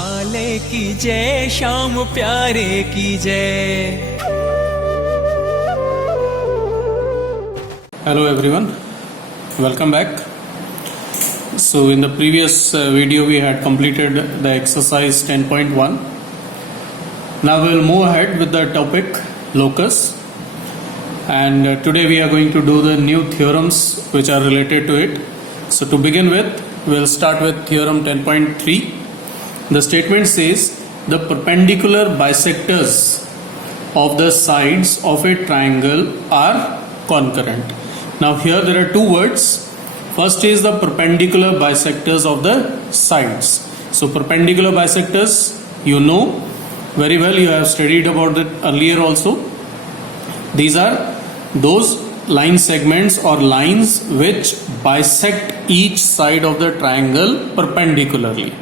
वाले की जय, श्याम प्यारे की जय। Hello everyone, welcome back. So in the previous video we had completed the exercise 10.1. Now we will move ahead with the topic locus, and today we are going to do the new theorems which are related to it. So to begin with, we will start with theorem 10.3. The statement says the perpendicular bisectors of the sides of a triangle are concurrent. Now here there are two words. First is the perpendicular bisectors of the sides. So perpendicular bisectors, you know very well, you have studied about it earlier also. These are those line segments or lines which bisect each side of the triangle perpendicularly.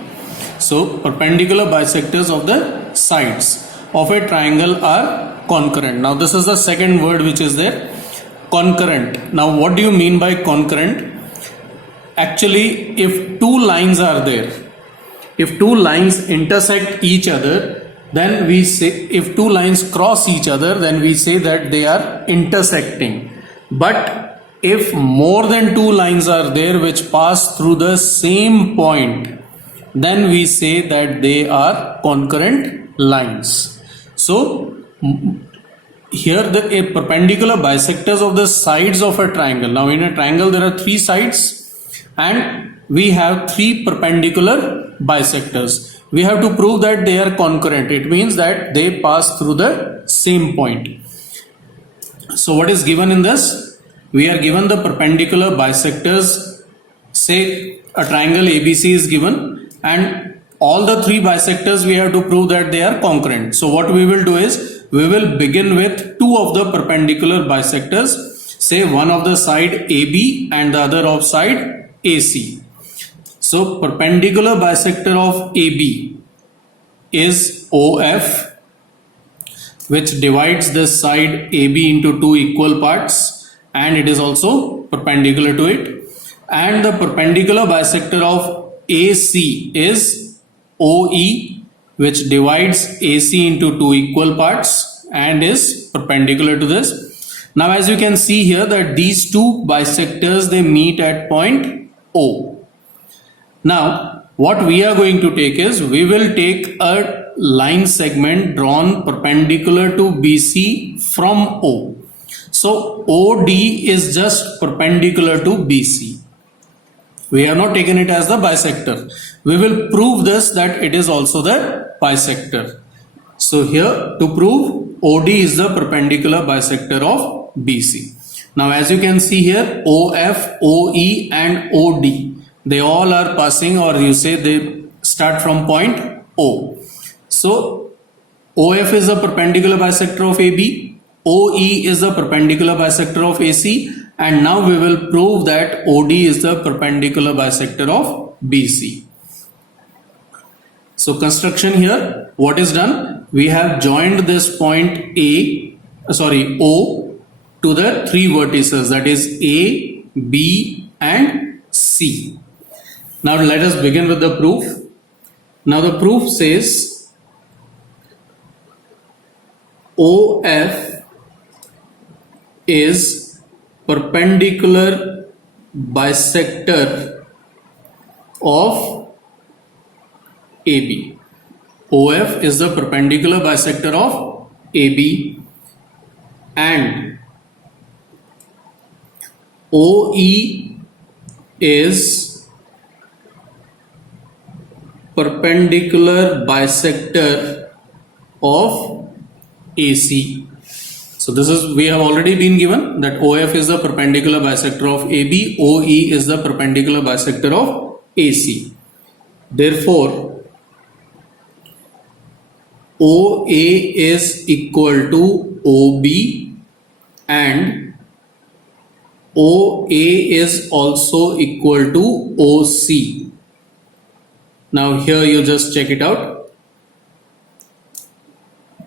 So perpendicular bisectors of the sides of a triangle are concurrent. Now this is the second word which is there, concurrent. Now what do you mean by concurrent? Actually, if two lines are there, if two lines intersect each other, then we say, if two lines cross each other, then we say that they are intersecting. But if more than two lines are there which pass through the same point, then we say that they are concurrent lines. So here the perpendicular bisectors of the sides of a triangle. Now in a triangle there are three sides and we have three perpendicular bisectors. We have to prove that they are concurrent. It means that they pass through the same point. So what is given in this? We are given the perpendicular bisectors. Say a triangle ABC is given, and all the three bisectors we have to prove that they are concurrent. So what we will do is we will begin with two of the perpendicular bisectors, say one of the side AB and the other of side AC. So perpendicular bisector of AB is OF, which divides this side AB into two equal parts, and it is also perpendicular to it. And the perpendicular bisector of AC is OE, which divides AC into two equal parts and is perpendicular to this. Now as you can see here that these two bisectors, they meet at point O. Now what we are going to take is, we will take a line segment drawn perpendicular to BC from O. So OD is just perpendicular to BC. We have not taken it as the bisector. We will prove this, that it is also the bisector. So here to prove, OD is the perpendicular bisector of BC. Now as you can see here, OF, OE and OD, they all are passing, or you say they start from point O. So OF is the perpendicular bisector of AB, OE is the perpendicular bisector of AC, and now we will prove that OD is the perpendicular bisector of BC. So construction here, what is done? We have joined this point O to the three vertices, that is A, B and C. Now let us begin with the proof. Now the proof says OF is perpendicular bisector of AB. OF is the perpendicular bisector of AB, and OE is perpendicular bisector of AC. So this is, we have already been given that OF is the perpendicular bisector of AB, OE is the perpendicular bisector of AC. Therefore, OA is equal to OB and OA is also equal to OC. Now here you just check it out.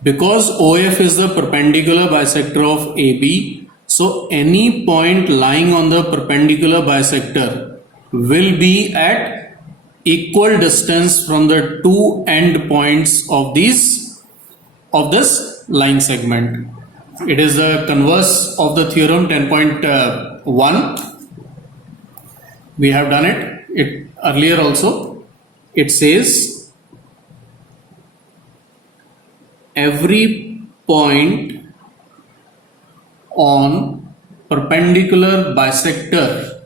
Because OF is the perpendicular bisector of AB, so any point lying on the perpendicular bisector will be at equal distance from the two end points of this line segment. It is the converse of the theorem 10.1. We have done it earlier also. It says every point on perpendicular bisector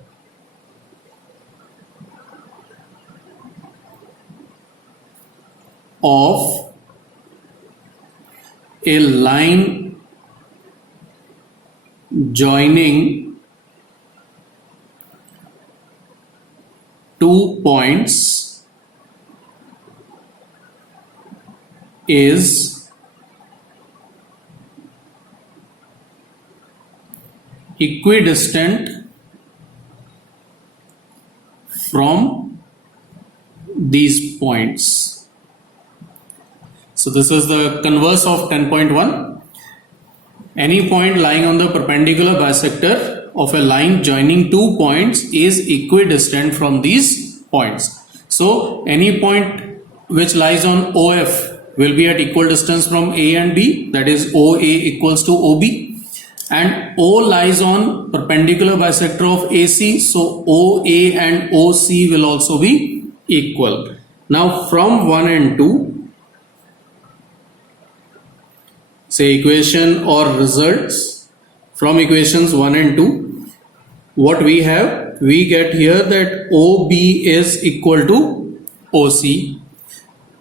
of a line joining two points is equidistant from these points. So this is the converse of 10.1. Any point lying on the perpendicular bisector of a line joining two points is equidistant from these points. So any point which lies on OF will be at equal distance from A and B, that is OA equals to OB, and O lies on perpendicular bisector of AC, so OA and OC will also be equal. Now from 1 and 2, say equation or results from equations 1 and 2, what we have, we get here that OB is equal to OC.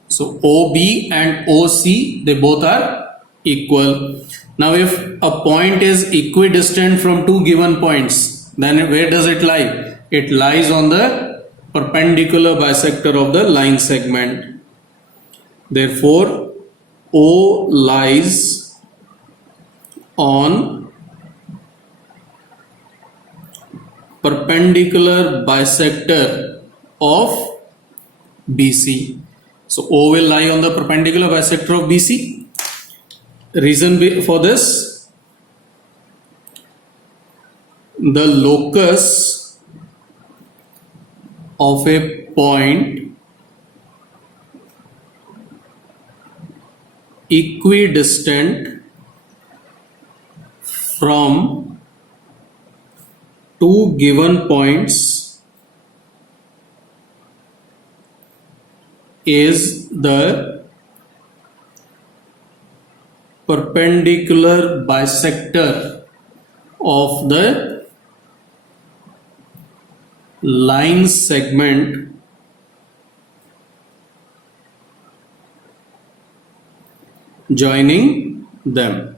So OB and OC, they both are equal. Now if a point is equidistant from two given points, then where does it lie? It lies on the perpendicular bisector of the line segment. Therefore O lies on perpendicular bisector of BC. So O will lie on the perpendicular bisector of BC. Reason for this, the locus of a point equidistant from two given points is the perpendicular bisector of the line segment joining them.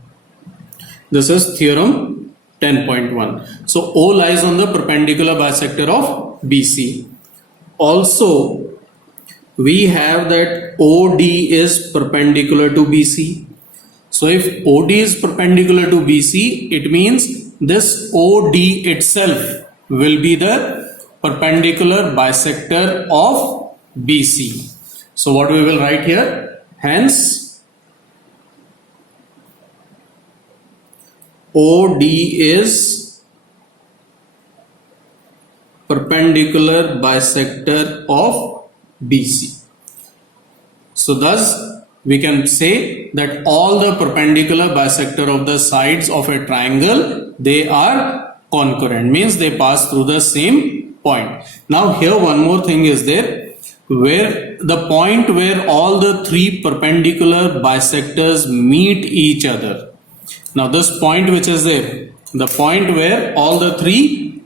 This is theorem 10.1. So O lies on the perpendicular bisector of BC. Also, we have that OD is perpendicular to BC. So if OD is perpendicular to BC, it means this OD itself will be the perpendicular bisector of BC. So what we will write here? Hence, OD is perpendicular bisector of BC. So thus we can say that all the perpendicular bisector of the sides of a triangle, they are concurrent, means they pass through the same point. Now here one more thing is there, where the point where all the three perpendicular bisectors meet each other. Now this point which is there, the point where all the three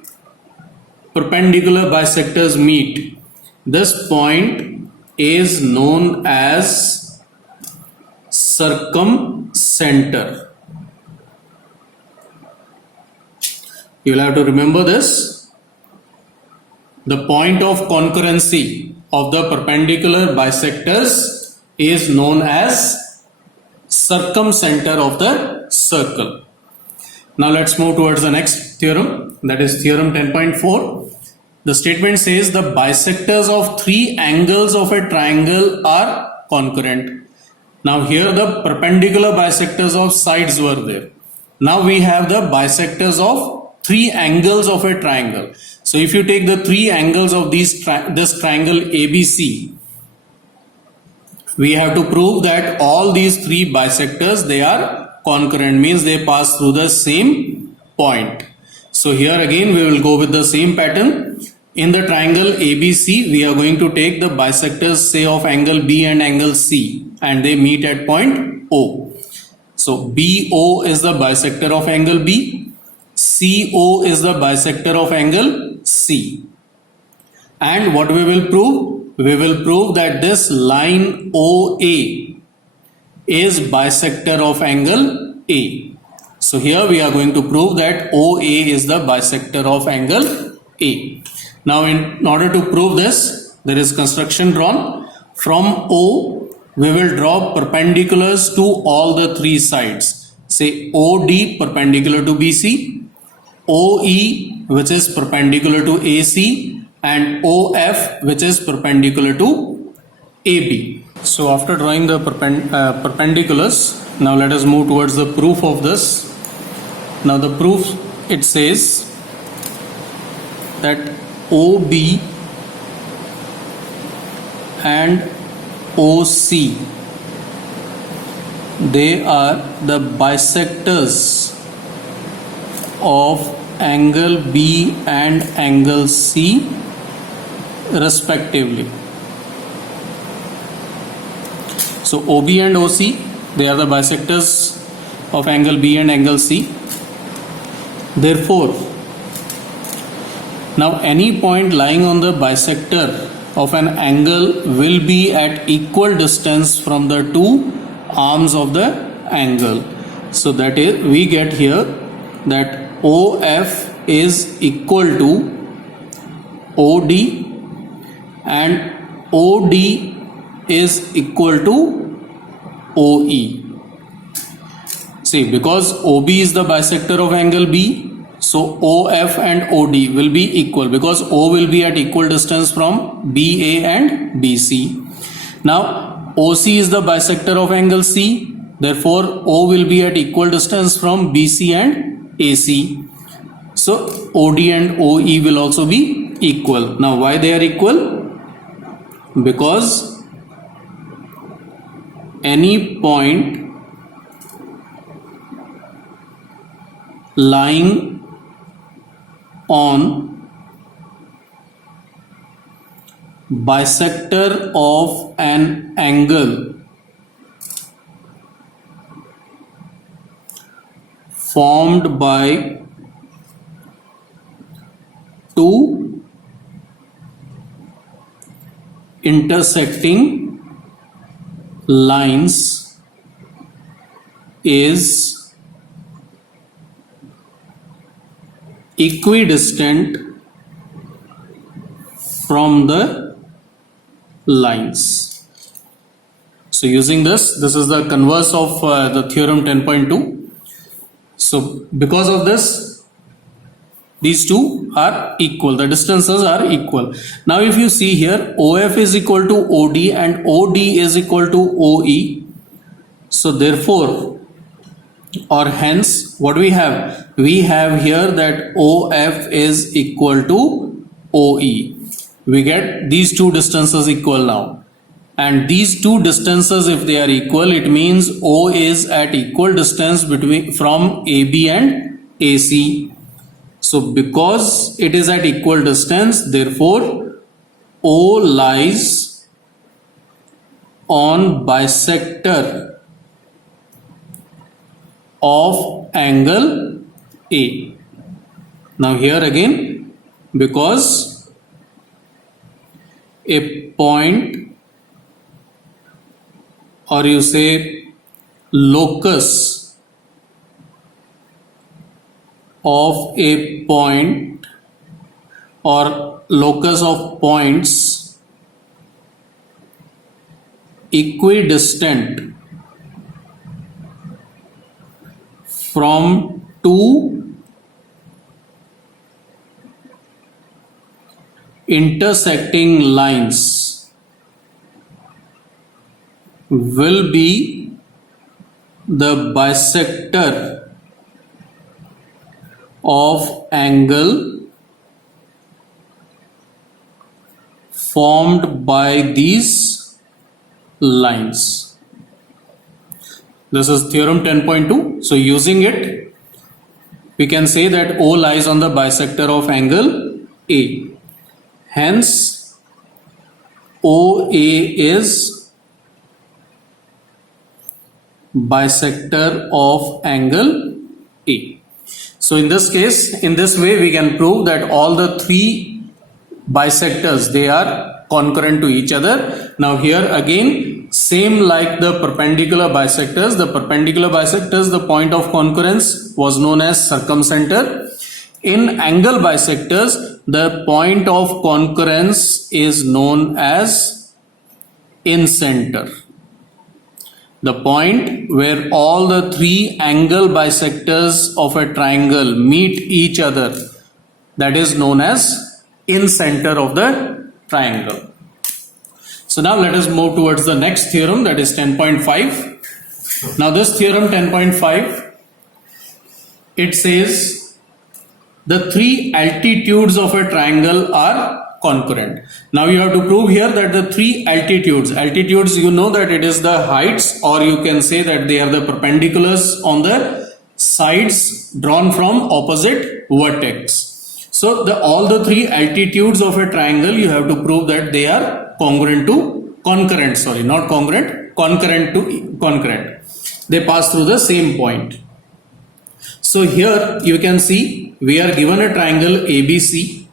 perpendicular bisectors meet, this point is known as circumcenter. You will have to remember this. The point of concurrency of the perpendicular bisectors is known as circumcenter of the circle. Now let's move towards the next theorem, that is theorem 10.4. The statement says the bisectors of three angles of a triangle are concurrent. Now here the perpendicular bisectors of sides were there. Now we have the bisectors of three angles of a triangle. So if you take the three angles of this triangle ABC, we have to prove that all these three bisectors, they are concurrent, means they pass through the same point. So here again we will go with the same pattern. In the triangle ABC, we are going to take the bisectors, say, of angle B and angle C, and they meet at point O. So BO is the bisector of angle B, CO is the bisector of angle C. And what we will prove? We will prove that this line OA is bisector of angle A. So here we are going to prove that OA is the bisector of angle A. Now in order to prove this, there is construction drawn. From O, we will draw perpendiculars to all the three sides. Say OD perpendicular to BC, OE which is perpendicular to AC, and OF which is perpendicular to AB. So after drawing the perpendiculars, now let us move towards the proof of this. Now the proof, it says that OB and OC, they are the bisectors of angle B and angle C respectively. So OB and OC, they are the bisectors of angle B and angle C. Therefore, now any point lying on the bisector of an angle will be at equal distance from the two arms of the angle. So that is, we get here that OF is equal to OD and OD is equal to OE. See, because OB is the bisector of angle B, so OF and OD will be equal because O will be at equal distance from BA and BC. Now OC is the bisector of angle C, therefore O will be at equal distance from BC and AC. So OD and OE will also be equal. Now why they are equal? Because any point lying on bisector of an angle formed by two intersecting lines is equidistant from the lines. So using this is the converse of the theorem 10.2. So because of this, these two are equal, the distances are equal. Now if you see here, OF is equal to OD and OD is equal to OE. So therefore, or hence, what we have? We have here that OF is equal to OE. We get these two distances equal now. And these two distances, if they are equal, it means O is at equal distance from AB and AC. So because it is at equal distance, therefore O lies on bisector of angle A. Now here again, because a point, or you say locus of a point or locus of points equidistant from two intersecting lines will be the bisector of angle formed by these lines. This is theorem 10.2. So using it, we can say that O lies on the bisector of angle A. Hence, OA is bisector of angle A. So in this case, in this way, we can prove that all the three bisectors, they are concurrent to each other. Now here again, same like the perpendicular bisectors, the point of concurrence was known as circumcenter. In angle bisectors, the point of concurrence is known as incenter. The point where all the three angle bisectors of a triangle meet each other, that is known as incenter of the triangle. So now let us move towards the next theorem, that is 10.5. Now this theorem 10.5, it says the three altitudes of a triangle are concurrent. Now you have to prove here that the three altitudes, you know that it is the heights, or you can say that they are the perpendiculars on the sides drawn from opposite vertex. So all the three altitudes of a triangle, you have to prove that they are concurrent to concurrent. They pass through the same point. So here you can see we are given a triangle ABC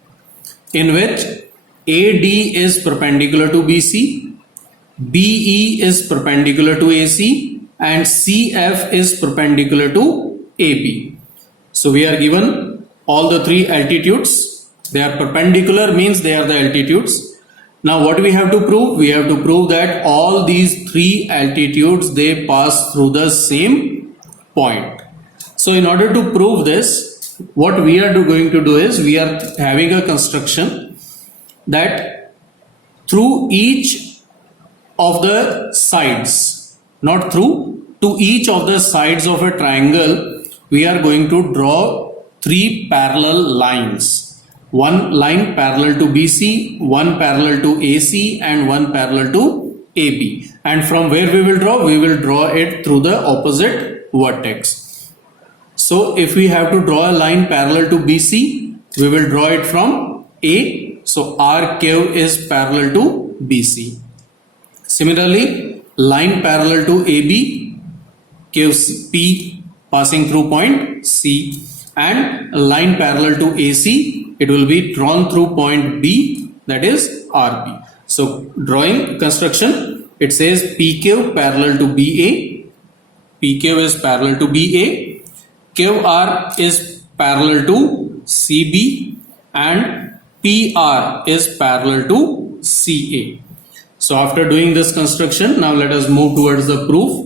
in which AD is perpendicular to BC, BE is perpendicular to AC, and CF is perpendicular to AB. So we are given all the three altitudes. They are perpendicular, means they are the altitudes. Now what we have to prove? We have to prove that all these three altitudes, they pass through the same point. So in order to prove this, what we are going to do is, we are having a construction that through each of the sides, not through, to each of the sides of a triangle, we are going to draw three parallel lines. One line parallel to BC, one parallel to AC, and one parallel to AB. And from where we will draw? We will draw it through the opposite vertex. So if we have to draw a line parallel to BC, we will draw it from A. So R curve is parallel to BC. Similarly, line parallel to AB gives P passing through point C, and a line parallel to AC, it will be drawn through point B, that is RP. So drawing construction, it says PQ parallel to BA, PQ is parallel to BA, QR is parallel to CB, and PR is parallel to CA. So after doing this construction, now let us move towards the proof.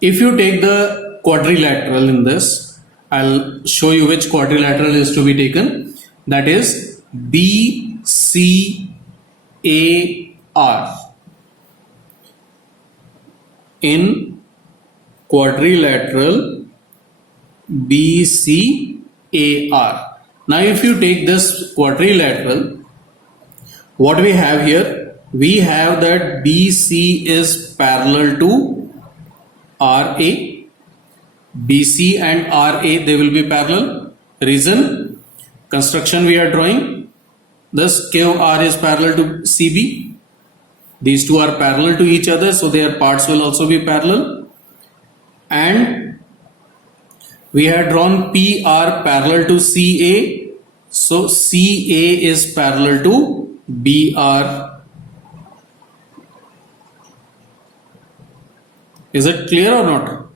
If you take the quadrilateral in this, I'll show you which quadrilateral is to be taken. That is BCAR. In quadrilateral BCAR. Now if you take this quadrilateral, what we have here, we have that BC is parallel to RA, BC and RA, they will be parallel. Reason, construction we are drawing, this QR is parallel to CB, these two are parallel to each other, so their parts will also be parallel. And we had drawn PR parallel to CA, so CA is parallel to BR. Is it clear or not?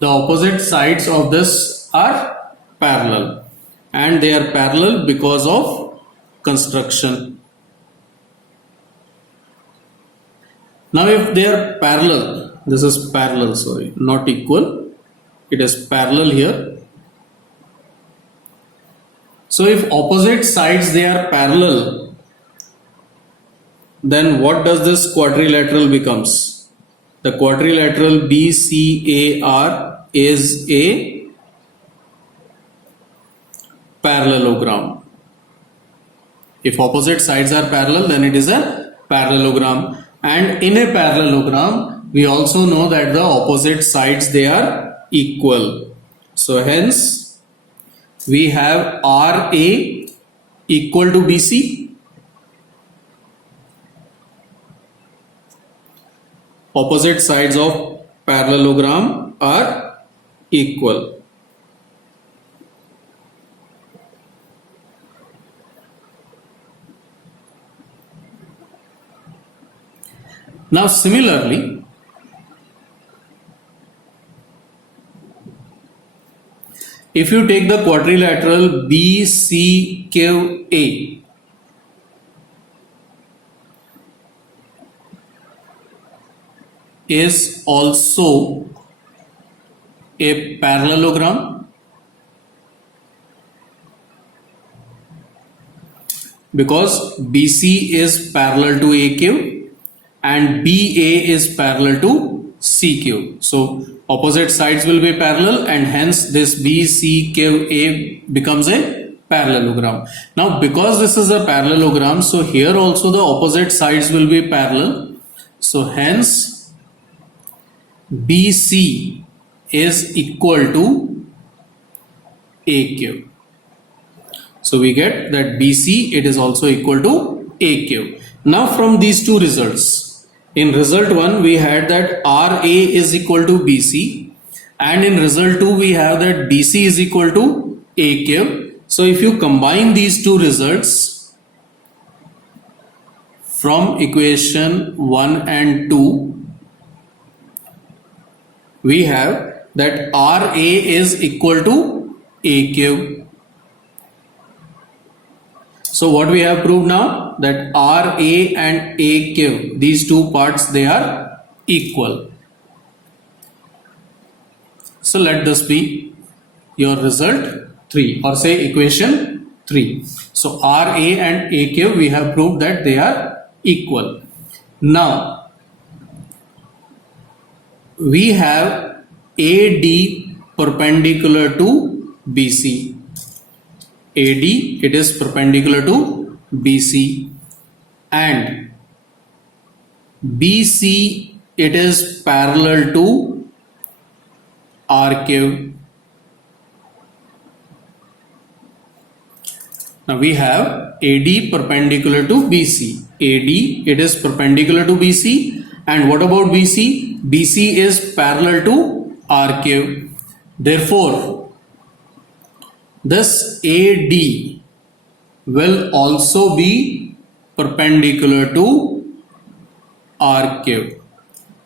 The opposite sides of this are parallel, and they are parallel because of construction. Now if they are parallel, this is parallel, sorry, not equal, it is parallel here. So if opposite sides they are parallel, then what does this quadrilateral becomes? The quadrilateral BCAR is a parallelogram. If opposite sides are parallel, then it is a parallelogram. And in a parallelogram, we also know that the opposite sides, they are equal. So hence, we have RA equal to BC. Opposite sides of parallelogram are equal. Now similarly, if you take the quadrilateral BCQA, is also a parallelogram because BC is parallel to AQ and BA is parallel to CQ. So opposite sides will be parallel and hence this BCQA becomes a parallelogram. Now because this is a parallelogram, so here also the opposite sides will be parallel. So hence BC is equal to AQ. So we get that BC, it is also equal to AQ. Now from these two results, in result 1 we had that RA is equal to BC, and in result 2 we have that BC is equal to AQ. So if you combine these two results from equation 1 and 2, we have that RA is equal to AQ. So what we have proved now, that RA and AQ, these two parts, they are equal. So let this be your result 3, or say equation 3. So RA and AQ, we have proved that they are equal. Now we have AD perpendicular to BC. AD, it is perpendicular to BC, and BC, it is parallel to RQ. Now we have AD perpendicular to BC. AD, it is perpendicular to BC, and what about BC? BC is parallel to RQ. Therefore, this AD will also be perpendicular to RQ.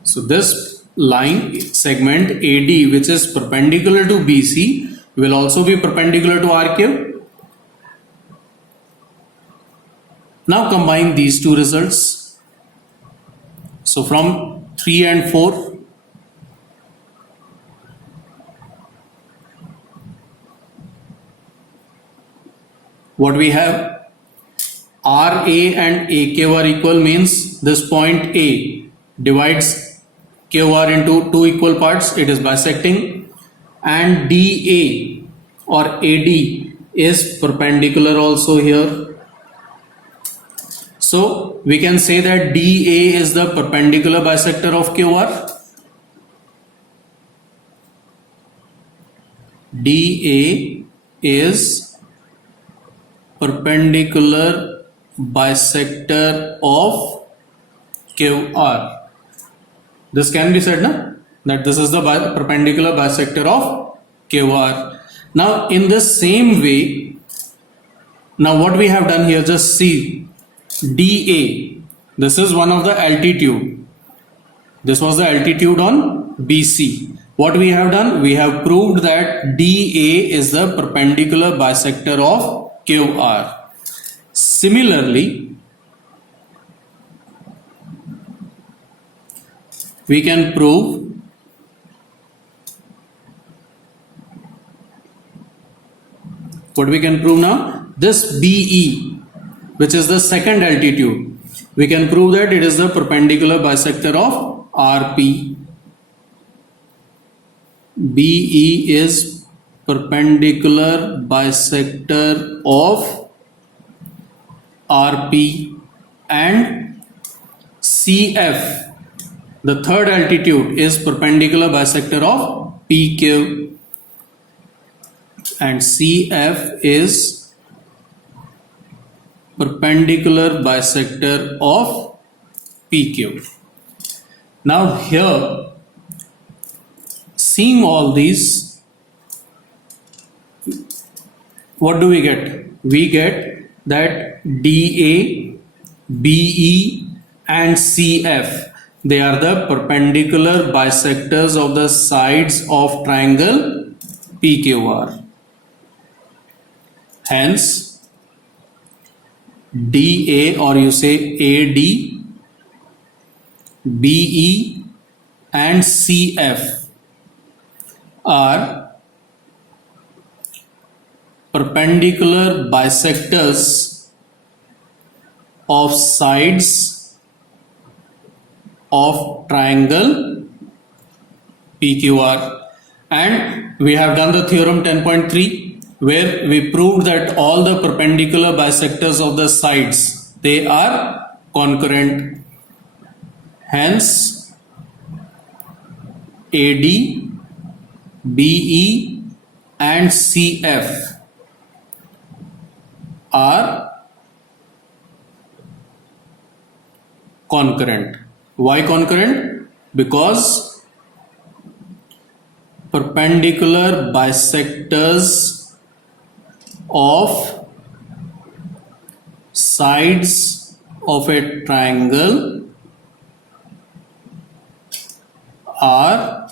So this line segment AD, which is perpendicular to BC, will also be perpendicular to RQ. Now combine these two results. So from 3 and 4, what we have, RA and AQ are equal, means this point A divides QR into two equal parts, it is bisecting, and DA or AD is perpendicular also here. So we can say that DA is the perpendicular bisector of QR. DA is perpendicular bisector of QR. This can be said, na? That this is the perpendicular bisector of QR. Now in the same way, now what we have done here, just see, DA, this is one of the altitude. This was the altitude on BC. What we have done, we have proved that DA is the perpendicular bisector of QR. Similarly, we can prove what we can prove now, this BE, which is the second altitude, we can prove that it is the perpendicular bisector of RP. BE is perpendicular bisector of RP and CF, the third altitude, is perpendicular bisector of PQ and CF is perpendicular bisector of PQ. Now here, seeing all these, what do we get? We get that DA, BE and CF, they are the perpendicular bisectors of the sides of triangle PQR. Hence, DA, or you say AD, BE and CF are perpendicular bisectors of sides of triangle PQR. And we have done the theorem 10.3 where we proved that all the perpendicular bisectors of the sides, they are concurrent. Hence, AD, BE and CF are concurrent. Why concurrent? Because perpendicular bisectors of sides of a triangle are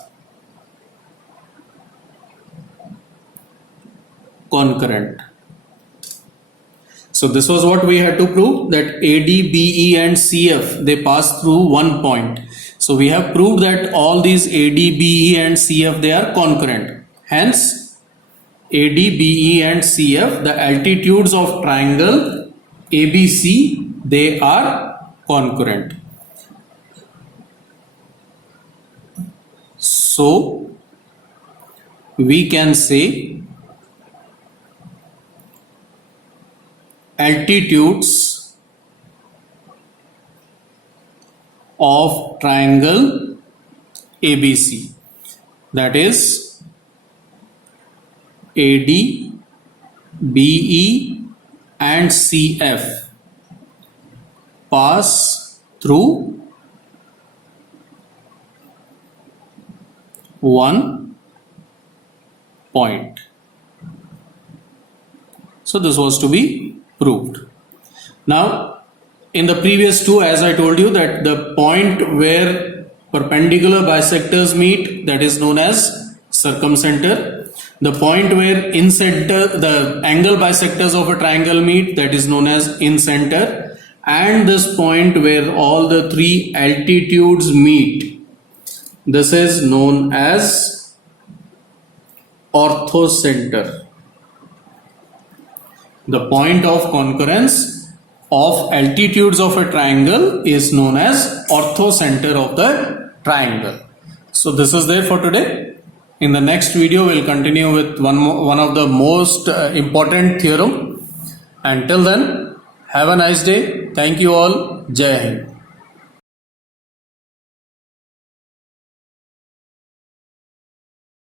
concurrent. So this was what we had to prove, that AD, BE and CF, they pass through one point. So we have proved that all these AD, BE and CF, they are concurrent. Hence, AD, BE and CF, the altitudes of triangle ABC, they are concurrent. So we can say altitudes of triangle ABC, that is AD, BE and CF, pass through one point. So this was to be proved. Now in the previous two, as I told you, that the point where perpendicular bisectors meet, that is known as circumcenter. The point where the angle bisectors of a triangle meet, that is known as incenter. And this point where all the three altitudes meet, this is known as orthocenter. The point of concurrence of altitudes of a triangle is known as orthocenter of the triangle. So this is there for today. In the next video, we'll continue with one of the most important theorem. Until then, have a nice day. Thank you all. Jai Hind.